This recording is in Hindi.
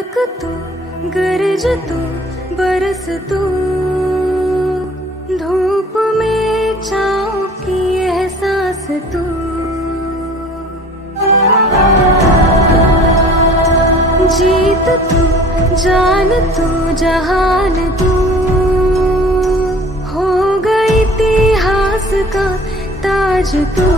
धड़क तू, गरज तू, बरस तू, धूप में छाँव की एहसास तू। जीत तू, जान तू, जहान तू, हो गई इतिहास का ताज तू।